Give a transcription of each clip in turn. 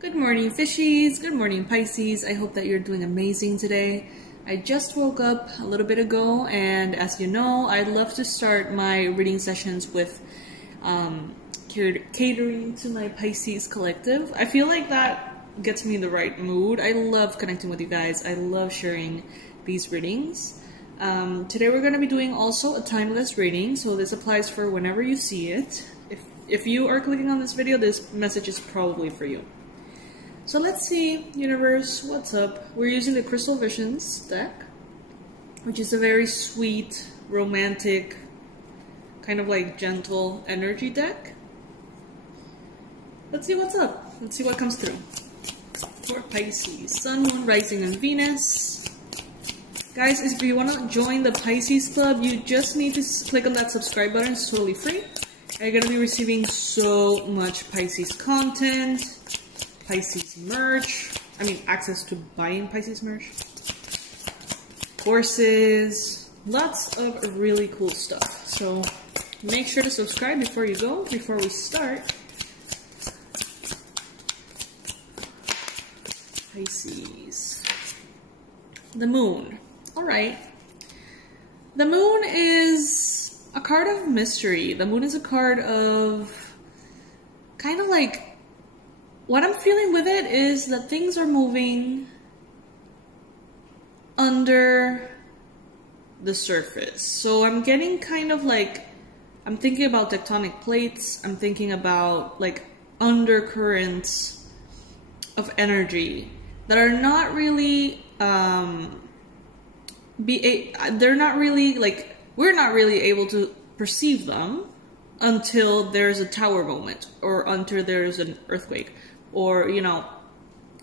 Good morning, fishies. Good morning, Pisces. I hope that you're doing amazing today. I just woke up a little bit ago, and as you know, I love to start my reading sessions with catering to my Pisces collective. I feel like that gets me in the right mood. I love connecting with you guys. I love sharing these readings. Today we're going to be doing also a timeless reading, so this applies for whenever you see it. If you are clicking on this video, this message is probably for you. So let's see, universe, what's up? We're using the Crystal Visions deck, which is a very sweet, romantic, kind of like gentle energy deck. Let's see what's up. Let's see what comes through. For Pisces, Sun, Moon, Rising, and Venus. Guys, if you want to join the Pisces Club, you just need to click on that subscribe button. It's totally free. And you're going to be receiving so much Pisces content. Pisces merch, access to buying Pisces merch, courses, lots of really cool stuff. So make sure to subscribe before you go, before we start. Pisces. The Moon. Alright. The Moon is a card of mystery. The Moon is a card of kind of like, what I'm feeling with it is that things are moving under the surface. So I'm getting kind of like, I'm thinking about tectonic plates. I'm thinking about like undercurrents of energy that are not really, they're not really like, we're not really able to perceive them until there's a tower moment or until there's an earthquake. Or, you know,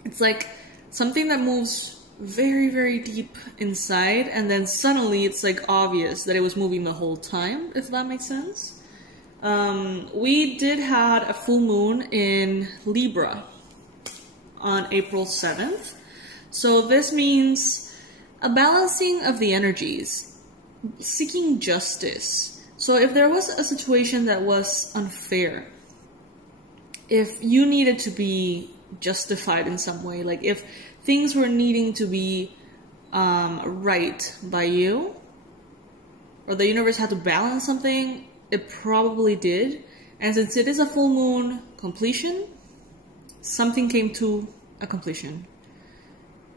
it's like something that moves very, very deep inside, and then suddenly it's like obvious that it was moving the whole time, if that makes sense. We did have a full moon in Libra on April 7th. So this means a balancing of the energies, seeking justice. So if there was a situation that was unfair, if you needed to be justified in some way, like if things were needing to be right by you, or the universe had to balance something, it probably did. And since it is a full moon completion, something came to a completion.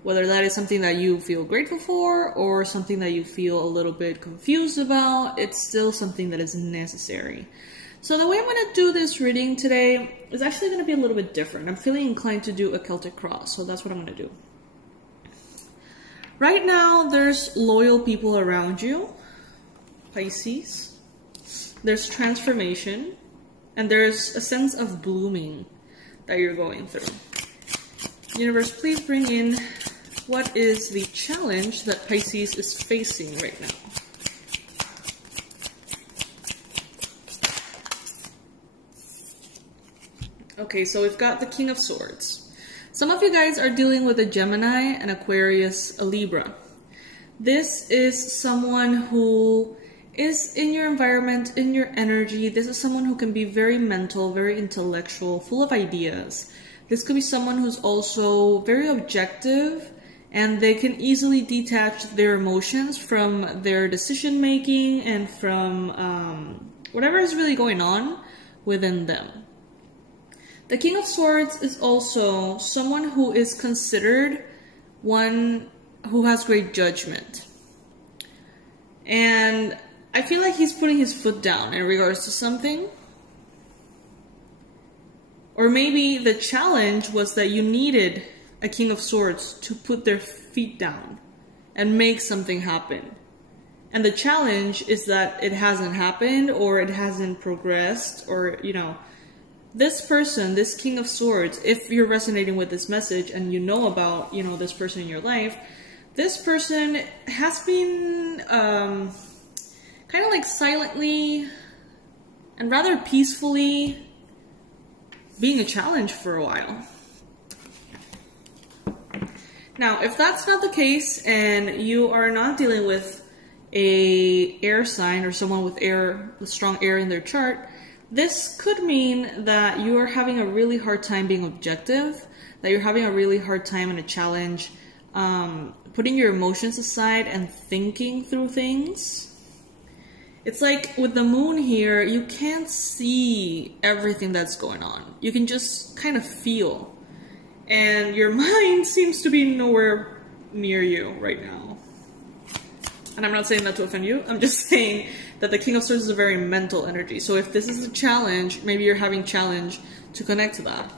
Whether that is something that you feel grateful for or something that you feel a little bit confused about, it's still something that is necessary. So the way I'm going to do this reading today is actually going to be a little bit different. I'm feeling inclined to do a Celtic cross, so that's what I'm going to do. Right now, there's loyal people around you, Pisces. There's transformation, and there's a sense of blooming that you're going through. Universe, please bring in what is the challenge that Pisces is facing right now. Okay, so we've got the King of Swords. Some of you guys are dealing with a Gemini, an Aquarius, a Libra. This is someone who is in your environment, in your energy. This is someone who can be very mental, very intellectual, full of ideas. This could be someone who's also very objective, and they can easily detach their emotions from their decision making and from whatever is really going on within them. The King of Swords is also someone who is considered one who has great judgment. And I feel like he's putting his foot down in regards to something. Or maybe the challenge was that you needed a King of Swords to put their feet down and make something happen. And the challenge is that it hasn't happened, or it hasn't progressed, or, you know, this person, this King of Swords, if you're resonating with this message and you know about, you know, this person in your life, this person has been kind of like silently and rather peacefully being a challenge for a while. Now, if that's not the case and you are not dealing with a air sign or someone with air, with strong air in their chart, This could mean that you are having a really hard time being objective, that you're having a really hard time in a challenge, putting your emotions aside and thinking through things. It's like with the moon here, you can't see everything that's going on. You can just kind of feel. And your mind seems to be nowhere near you right now. And I'm not saying that to offend you. I'm just saying that the King of Swords is a very mental energy. So if this is a challenge, maybe you're having challenge to connect to that.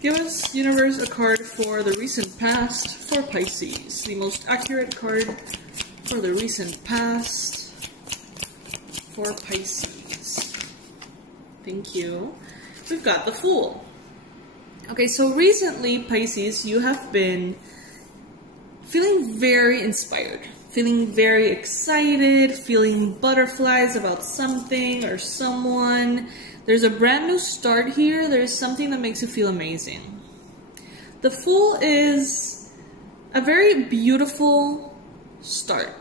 Give us, universe, a card for the recent past for Pisces. The most accurate card for the recent past for Pisces. Thank you. We've got the Fool. Okay, so recently, Pisces, you have been feeling very inspired, feeling very excited, feeling butterflies about something or someone. There's a brand new start here. There's something that makes you feel amazing. The Fool is a very beautiful start,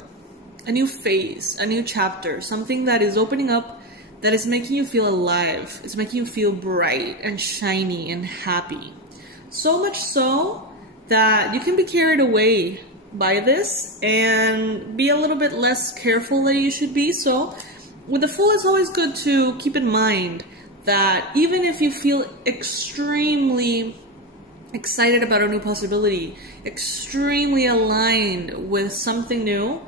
a new phase, a new chapter, something that is opening up, that is making you feel alive. It's making you feel bright and shiny and happy. So much so that you can be carried away by this and be a little bit less careful than you should be. So with the Fool, it's always good to keep in mind that even if you feel extremely excited about a new possibility, extremely aligned with something new,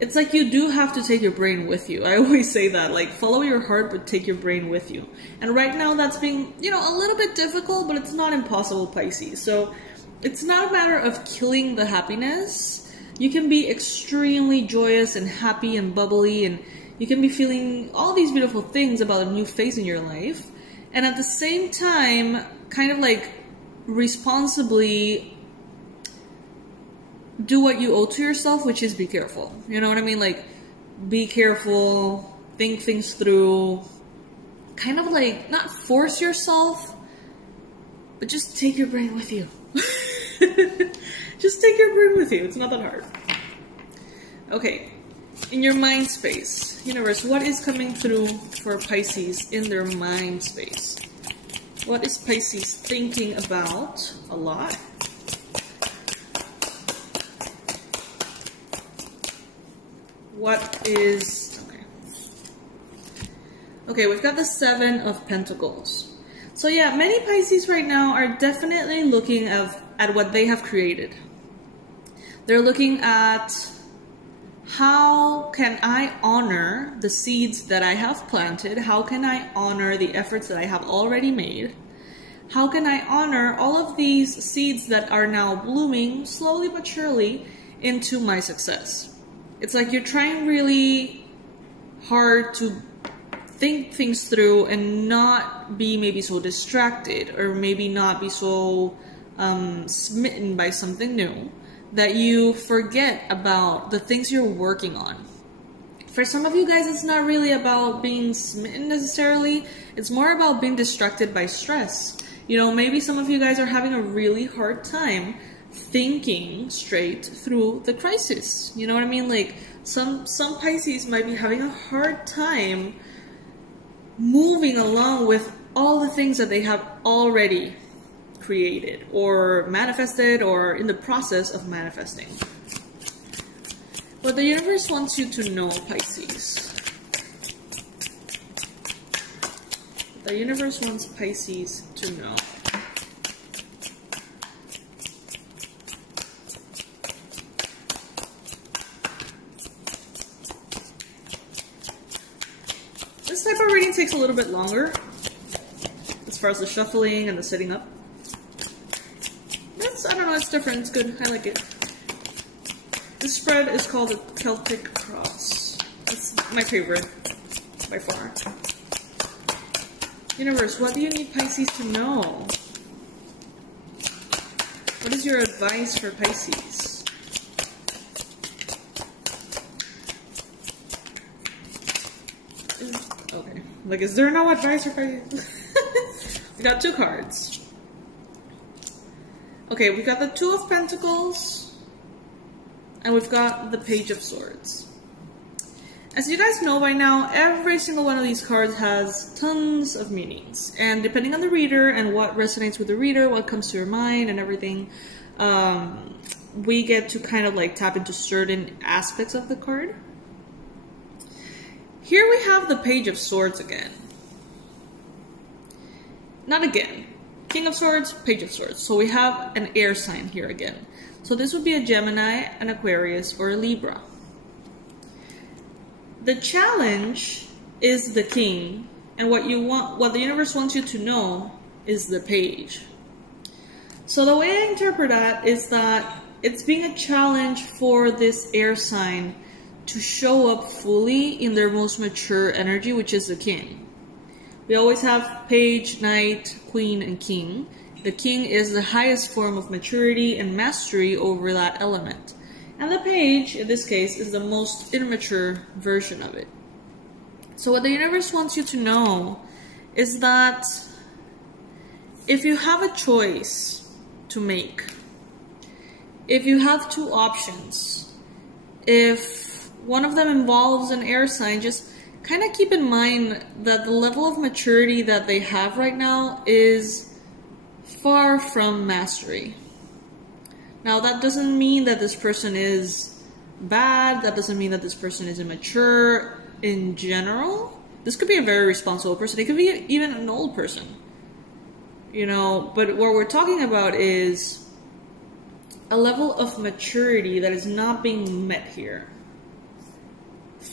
it's like you do have to take your brain with you. I always say that, like, follow your heart, but take your brain with you. And right now that's being, you know, a little bit difficult, but it's not impossible, Pisces. So it's not a matter of killing the happiness. You can be extremely joyous and happy and bubbly, and you can be feeling all these beautiful things about a new phase in your life. And at the same time, kind of like responsibly do what you owe to yourself, which is be careful. You know what I mean? Like, be careful, think things through, kind of like not force yourself, but just take your brain with you. Just take your brain with you. It's not that hard. Okay, in your mind space, universe, what is coming through for Pisces in their mind space? What is Pisces thinking about a lot? What is, okay, we've got the Seven of Pentacles. So yeah, many Pisces right now are definitely looking at what they have created. They're looking at, how can I honor the seeds that I have planted? How can I honor the efforts that I have already made? How can I honor all of these seeds that are now blooming slowly but surely into my success? It's like you're trying really hard to think things through and not be maybe so distracted, or maybe not be so smitten by something new that you forget about the things you're working on. For some of you guys, it's not really about being smitten necessarily. It's more about being distracted by stress. You know, maybe some of you guys are having a really hard time thinking straight through the crisis. You know what I mean? Like, some Pisces might be having a hard time moving along with all the things that they have already created or manifested or in the process of manifesting. But the universe wants you to know, Pisces. The universe wants Pisces to know. This type of reading takes a little bit longer as far as the shuffling and the setting up. I don't know, it's different, it's good, I like it. This spread is called the Celtic Cross. It's my favorite, by far. Universe, what do you need Pisces to know? What is your advice for Pisces? Okay, like, is there no advice for Pisces? We got two cards. Okay, we've got the Two of Pentacles, and we've got the Page of Swords. as you guys know by now, every single one of these cards has tons of meanings. And depending on the reader and what resonates with the reader, what comes to your mind and everything, we get to kind of like tap into certain aspects of the card. Here we have the Page of Swords again. Not again. King of Swords, Page of Swords. So we have an air sign here again. So this would be a Gemini, an Aquarius, or a Libra. The challenge is the King, and what the universe wants you to know is the Page. So the way I interpret that is that it's being a challenge for this air sign to show up fully in their most mature energy, which is the King. We always have Page, Knight, Queen, and King. The King is the highest form of maturity and mastery over that element. And the Page, in this case, is the most immature version of it. So what the universe wants you to know is that if you have a choice to make, if you have two options, if one of them involves an air sign, just kind of keep in mind that the level of maturity that they have right now is far from mastery. Now, that doesn't mean that this person is bad. That doesn't mean that this person is immature in general. This could be a very responsible person. It could be even an old person. You know, but what we're talking about is a level of maturity that is not being met here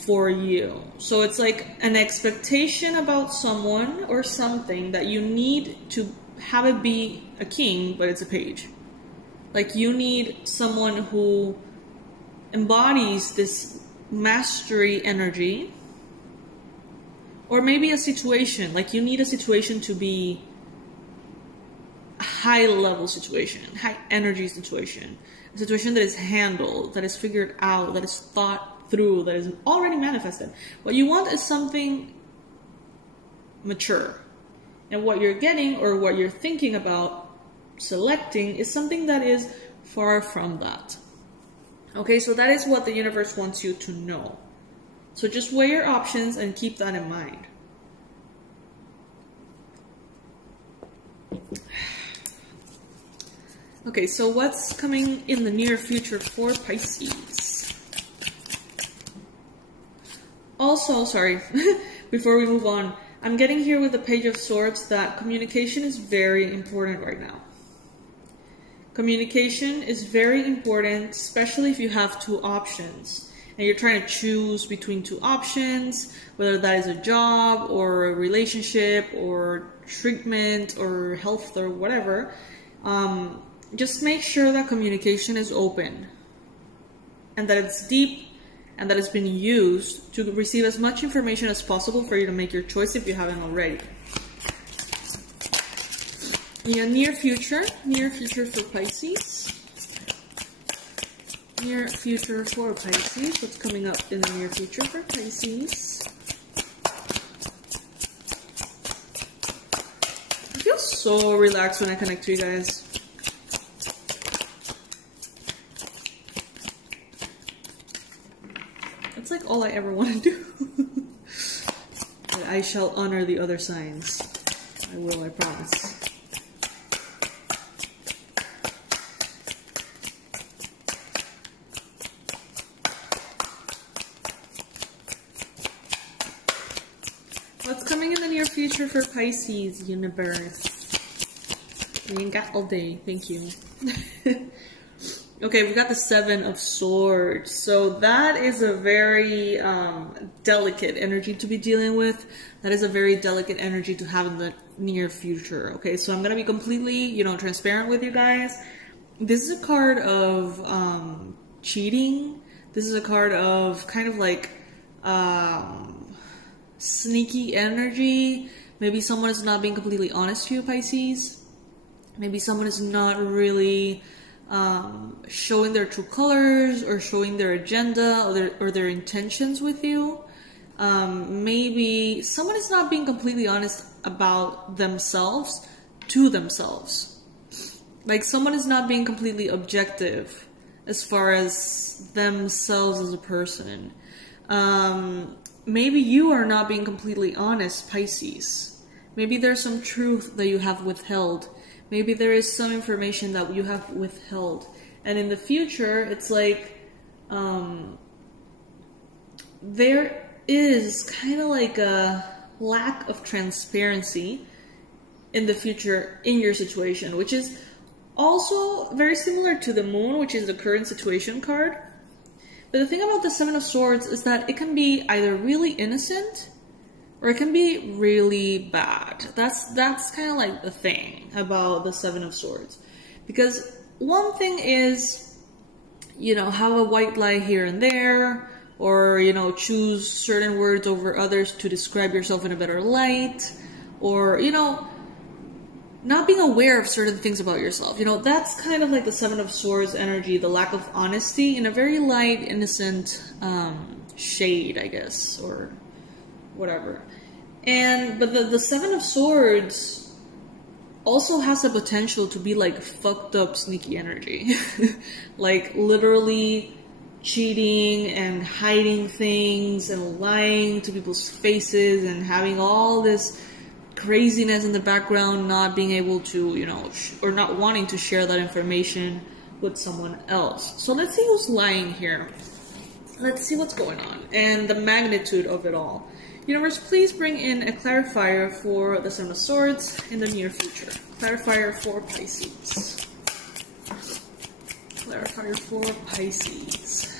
for you. So it's like an expectation about someone or something that you need to have it be a king, but it's a page. Like, you need someone who embodies this mastery energy, or maybe a situation. Like, you need a situation to be a high level situation, high energy situation, a situation that is handled, that is figured out, that is thought through, that is already manifested. What you want is something mature, and what you're getting or what you're thinking about selecting is something that is far from that. Okay, so that is what the universe wants you to know. So just weigh your options and keep that in mind. Okay, so what's coming in the near future for Pisces? Also, sorry, before we move on, I'm getting here with the Page of Swords that communication is very important right now. Communication is very important, especially if you have two options and you're trying to choose between two options, whether that is a job or a relationship or treatment or health or whatever. Just make sure that communication is open and that it's deep and that it's been used to receive as much information as possible for you to make your choice if you haven't already. Yeah, near future for Pisces. Near future for Pisces. What's coming up in the near future for Pisces? I feel so relaxed when I connect to you guys. That's like all I ever want to do. But I shall honor the other signs. I will, I promise. What's coming in the near future for Pisces, universe? We ain't got all day, thank you. Okay, we got the Seven of Swords. So that is a very delicate energy to be dealing with. That is a very delicate energy to have in the near future. Okay, so I'm going to be completely, transparent with you guys. This is a card of cheating. This is a card of kind of like sneaky energy. Maybe someone is not being completely honest to you, Pisces. Maybe someone is not really showing their true colors or showing their agenda or their intentions with you. Maybe someone is not being completely honest about themselves to themselves. Like, someone is not being completely objective as far as themselves as a person. Maybe you are not being completely honest, Pisces. Maybe there's some truth that you have withheld. Maybe there is some information that you have withheld. And in the future, it's like, there is kind of like a lack of transparency in the future in your situation, which is also very similar to the moon, which is the current situation card. But the thing about the Seven of Swords is that it can be either really innocent or it can be really bad. That's kind of like the thing about the Seven of Swords. Because one thing is, you know, have a white lie here and there, or, you know, choose certain words over others to describe yourself in a better light, or, you know, not being aware of certain things about yourself. You know, that's kind of like the Seven of Swords energy, the lack of honesty in a very light, innocent shade, I guess, or whatever. But the Seven of Swords also has the potential to be like fucked up, sneaky energy. Like literally cheating and hiding things and lying to people's faces and having all this craziness in the background, not being able to, you know, or not wanting to share that information with someone else. So let's see who's lying here. Let's see what's going on and the magnitude of it all. Universe, please bring in a clarifier for the Seven of Swords in the near future. Clarifier for Pisces. Clarifier for Pisces.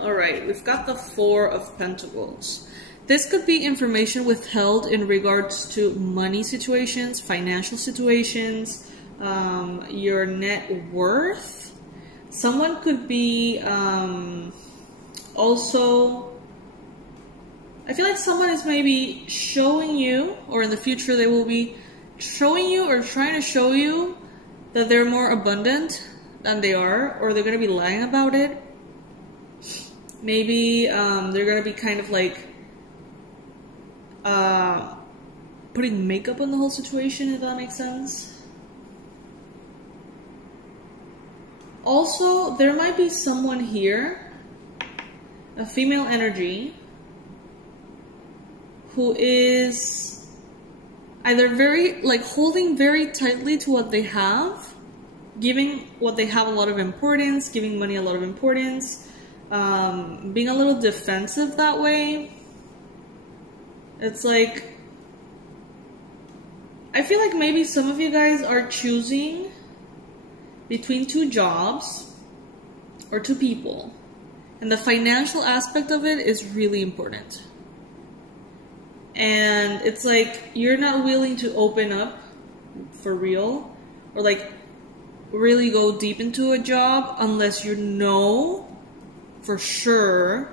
Alright, we've got the Four of Pentacles. This could be information withheld in regards to money situations, financial situations, your net worth. Someone could be also, I feel like someone is maybe showing you, or in the future they will be showing you or trying to show you that they're more abundant than they are, or they're going to be lying about it. Maybe they're going to be kind of like putting makeup on the whole situation, if that makes sense. Also, there might be someone here, a female energy, who is either very, like, holding very tightly to what they have, giving what they have a lot of importance, giving money a lot of importance, being a little defensive that way. It's like, I feel like maybe some of you guys are choosing between two jobs or two people, and the financial aspect of it is really important. And it's like you're not willing to open up for real, or like really go deep into a job unless you know for sure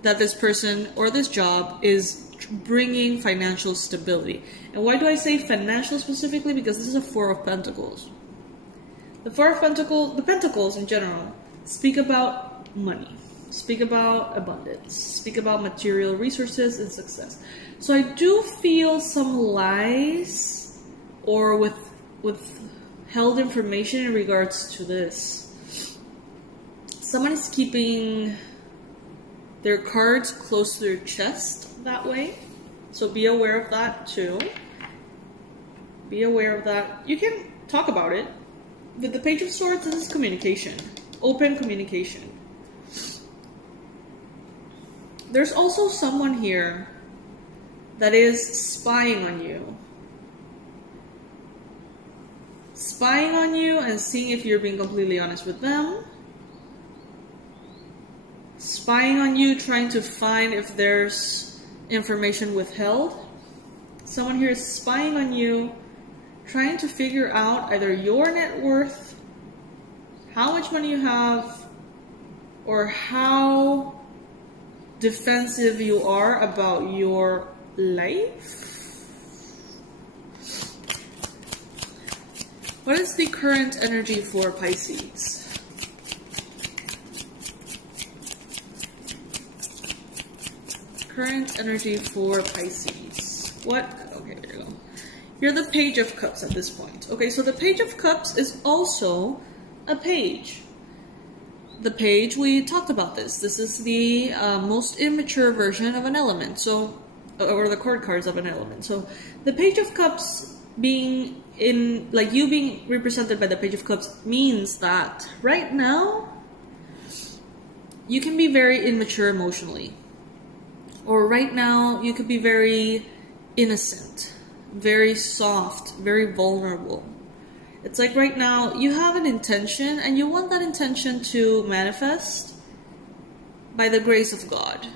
that this person or this job is bringing financial stability. And why do I say financial specifically? Because this is a Four of Pentacles. The Four of Pentacles, the Pentacles in general, speak about money, speak about abundance, speak about material resources and success. So I do feel some lies or withheld information in regards to this. Someone is keeping their cards close to their chest that way. So be aware of that too. Be aware of that. You can talk about it. With the Page of Swords, this is communication. Open communication. There's also someone here that is spying on you. Spying on you and seeing if you're being completely honest with them. Spying on you, trying to find if there's information withheld. Someone here is spying on you, trying to figure out either your net worth, how much money you have, or how defensive you are about your life. What is the current energy for Pisces? Current energy for Pisces. What? Okay, there you go. You're the Page of Cups at this point. Okay, so the Page of Cups is also a page. the page, we talked about this. This is the most immature version of an element, so, or the court cards of an element. So the Page of Cups being in, like you being represented by the Page of Cups means that right now you can be very immature emotionally. Or right now you could be very innocent, very soft, very vulnerable. It's like right now you have an intention and you want that intention to manifest by the grace of God.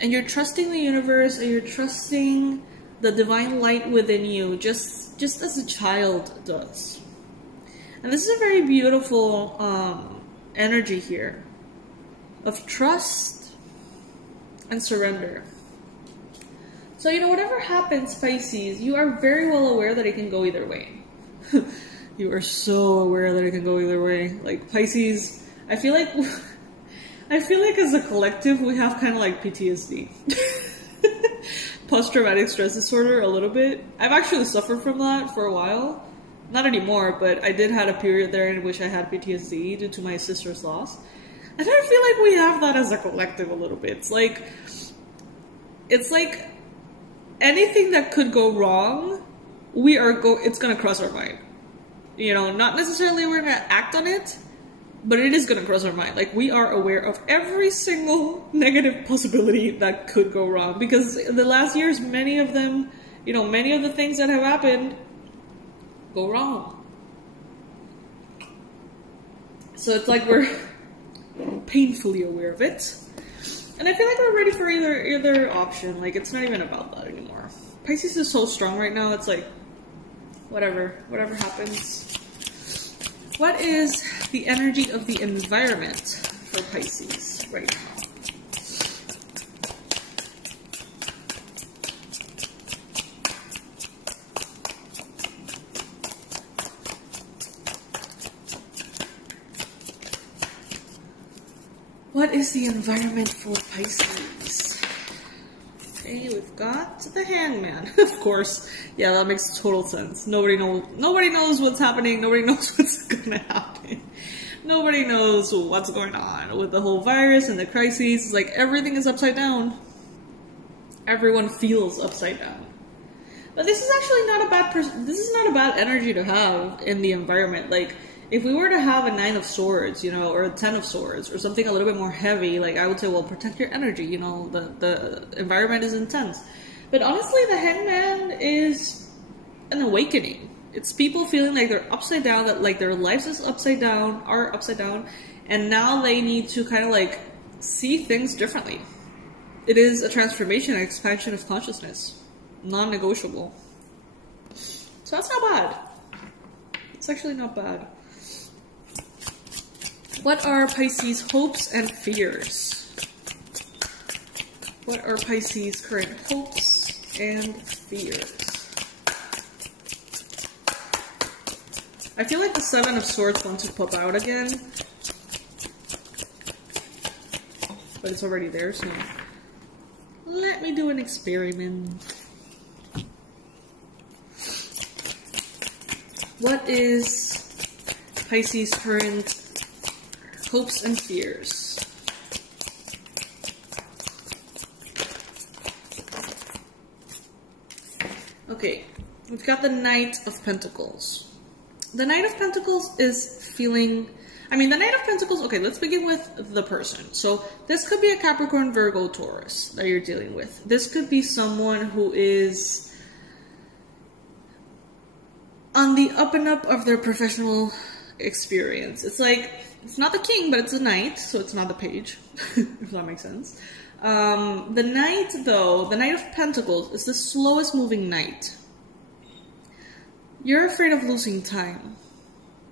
And you're trusting the universe and you're trusting the divine light within you just as a child does. And this is a very beautiful energy here of trust and surrender. So, you know, whatever happens, Pisces, you are very well aware that it can go either way. You are so aware that it can go either way. Like, Pisces, I feel like as a collective, we have kind of like PTSD. Post-traumatic stress disorder, a little bit. I've actually suffered from that for a while. Not anymore, but I did have a period there in which I had PTSD due to my sister's loss. And I feel like we have that as a collective a little bit. It's like anything that could go wrong, it's gonna cross our mind. You know, not necessarily we're gonna act on it, but it is gonna cross our mind. Like, we are aware of every single negative possibility that could go wrong. Because in the last years, many of them, you know, many of the things that have happened go wrong. So it's like we're painfully aware of it. And I feel like we're ready for either option. Like, it's not even about that anymore. Pisces is so strong right now, it's like, whatever happens. What is the energy of the environment for Pisces right now? What is the environment for Pisces? Okay, we've got the Hangman. Of course. Yeah, that makes total sense. Nobody knows what's happening. Nobody knows what's gonna happen. Nobody knows what's going on with the whole virus and the crises. It's like everything is upside down. Everyone feels upside down. But this is actually not a bad this is not a bad energy to have in the environment. Like, if we were to have a 9 of Swords, you know, or a 10 of Swords, or something a little bit more heavy, like, I would say, well, protect your energy, you know, the environment is intense. But honestly, the Hangman is an awakening. It's people feeling like they're upside down, that like their lives are upside down, and now they need to kind of like see things differently. It is a transformation, an expansion of consciousness. Non-negotiable. So that's not bad. It's actually not bad. What are Pisces' hopes and fears? What are Pisces' current hopes and fears? I feel like the 7 of Swords wants to pop out again. But it's already there, so let me do an experiment. What is Pisces' current hopes and fears? Okay, we've got the Knight of Pentacles. The Knight of Pentacles is feeling... the Knight of Pentacles... Okay, let's begin with the person. So, this could be a Capricorn, Virgo, Taurus that you're dealing with. This could be someone who is on the up and up of their professional experience. It's like... It's not the king, but it's a knight, so it's not the page, if that makes sense. The knight, though, the Knight of Pentacles, is the slowest moving knight. You're afraid of losing time.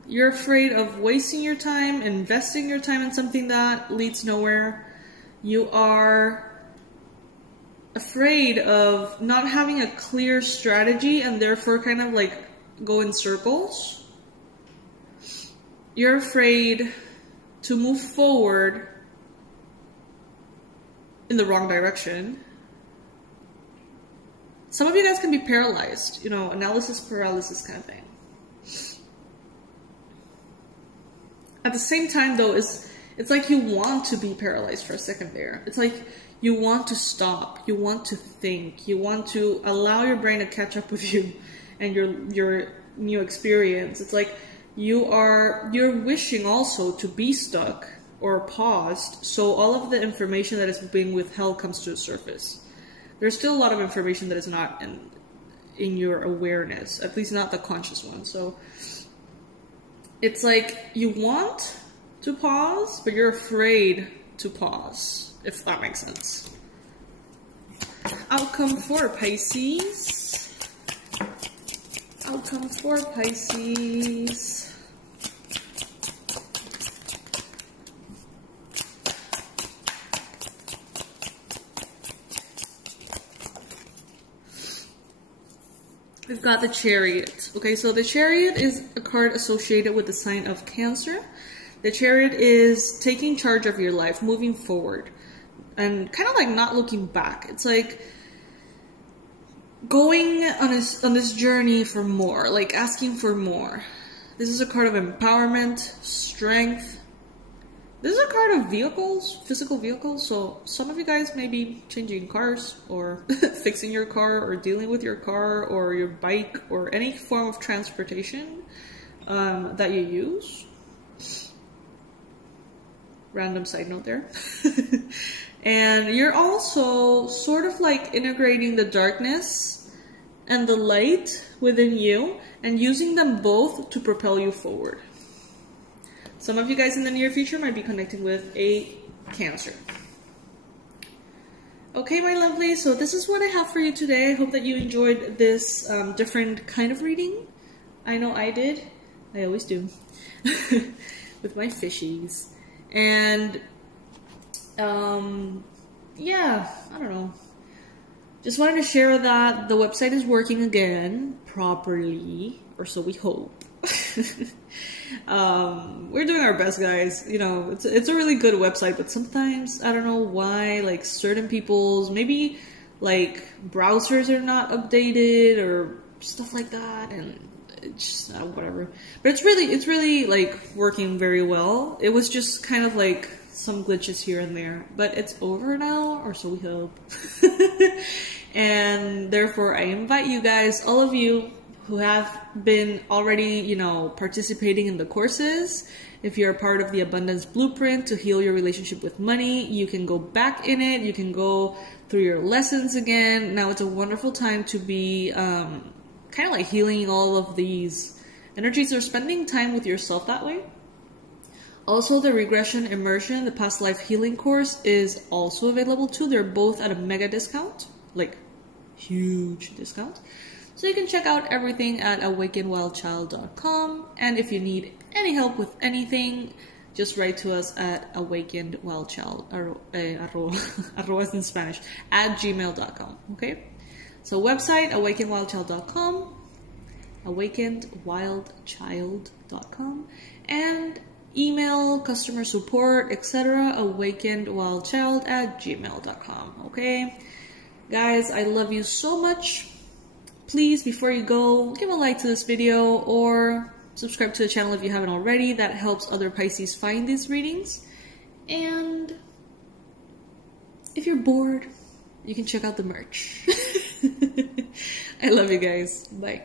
You're afraid of wasting your time, investing your time in something that leads nowhere. You are afraid of not having a clear strategy and therefore kind of like go in circles. You're afraid to move forward in the wrong direction. Some of you guys can be paralyzed, you know, analysis paralysis kind of thing. At the same time, though, It's like you want to be paralyzed for a second there. It's like you want to stop. You want to think. You want to allow your brain to catch up with you and your new experience. It's like you're wishing also to be stuck or paused, so all of the information that is being withheld comes to the surface. There's still a lot of information that is not in your awareness, at least not the conscious one. So it's like you want to pause, but you're afraid to pause, if that makes sense. Outcome for Pisces. Outcome for Pisces. We've got the Chariot. Okay, so the Chariot is a card associated with the sign of Cancer. The Chariot is taking charge of your life, moving forward, and kind of like not looking back. It's like going on this journey for more, like asking for more. This is a card of empowerment, strength. This is a card of vehicles, physical vehicles. So some of you guys may be changing cars or fixing your car or dealing with your car or your bike or any form of transportation that you use. Random side note there. And you're also sort of like integrating the darkness and the light within you and using them both to propel you forward. Some of you guys in the near future might be connecting with a Cancer. Okay, my lovely, so this is what I have for you today. I hope that you enjoyed this different kind of reading. I know I did. I always do. With my fishies. And, yeah, I don't know. Just wanted to share that the website is working again properly, or so we hope. We're doing our best, guys. You know, it's a really good website, but sometimes I don't know why, like certain people's maybe like browsers are not updated or stuff like that, and it's just whatever. But it's really like working very well. It was just kind of like some glitches here and there, but it's over now, or so we hope. And therefore, I invite you guys, all of you who have been already, you know, participating in the courses. If you're a part of the Abundance Blueprint to heal your relationship with money, you can go back in it. You can go through your lessons again. Now it's a wonderful time to be kind of like healing all of these energies or spending time with yourself that way. Also, the Regression Immersion, the Past Life Healing course, is also available too. They're both at a mega discount, like huge discount. So you can check out everything at awakenedwildchild.com. And if you need any help with anything, just write to us at awakenedwildchild, arroba in Spanish, at gmail.com. Okay? So website, awakenedwildchild.com, awakenedwildchild.com, and email, customer support, etc., awakenedwildchild at gmail.com. Okay? Guys, I love you so much. Please, before you go, give a like to this video or subscribe to the channel if you haven't already. That helps other Pisces find these readings. And if you're bored, you can check out the merch. I love you guys. Bye.